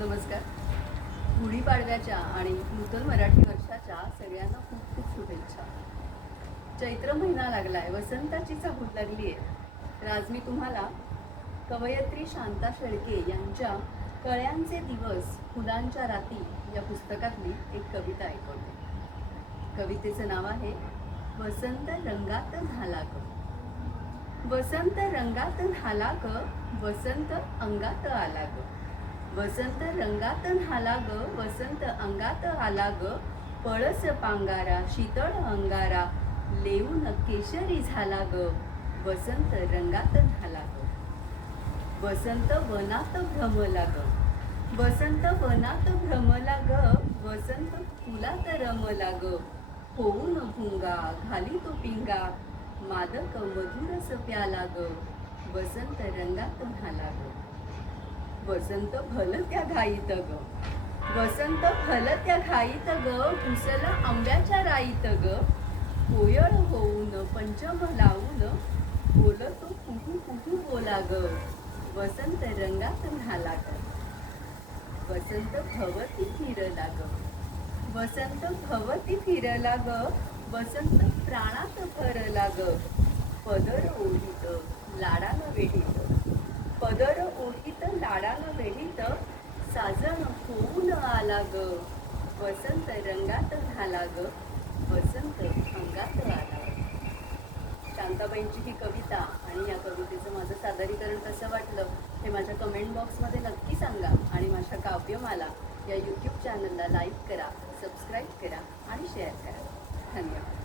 नमस्कार. गुढीपाडव्याच्या आणि नूतन मराठी वर्षाच्या सगळ्यांना खूप खूप शुभेच्छा. चैत्र महिना लागलाय वसंताची चाहूल लागली आहे तर आज मी तुम्हाला कवयत्री शांता शेळके यांच्या कळ्यांचे दिवस फुलांच्या राती या पुस्तकातली एक कविता ऐकवते. कवितेचं नाव आहे वसंत रंगात झाला ग वसंत रंगात झाला ग वसंत अंगात आला ग वसंत रंगात न्हाला ग वसंत अंगात आला ग. पळस पांगारा शीतळ अंगारा लेऊन केशरी झाला ग. वसंत रंगात झाला ग. वसंत वनात भ्रमला ग. वसंत वनात भ्रमला ग. वसंत फुलात रमला ग. होऊन भुंगा घाली तो पिंगा. मादक मधुरस प्याला ग. वसंत रंगात झाला ग. वसंत भल त्या घाईत ग. वसंत भल त्या घाईत ग घुसल आंब्याच्या राईत ग. कोयळ होऊन पंचम लावून बोलतो कुहू कुहू बोला ग. वसंत रंगात घाला ग. वसंत भवती फिरला ग. वसंत भवती फिरला ग. वसंत प्राणात भरला ग. पदर ओढीत लाडाला वेढीत. पदर ओढीत लाडाला तर साजन होऊन आला ग. वसंत रंगात झाला ग. वसंत अंगात आला शांताबाईंची ही कविता आणि या कवितेचं माझं सादरीकरण कसं वाटलं हे माझ्या कमेंट बॉक्समध्ये नक्की सांगा आणि माझ्या काव्यमाला या यूट्यूब चॅनलला लाईक करा सबस्क्राईब करा आणि शेअर करा. धन्यवाद.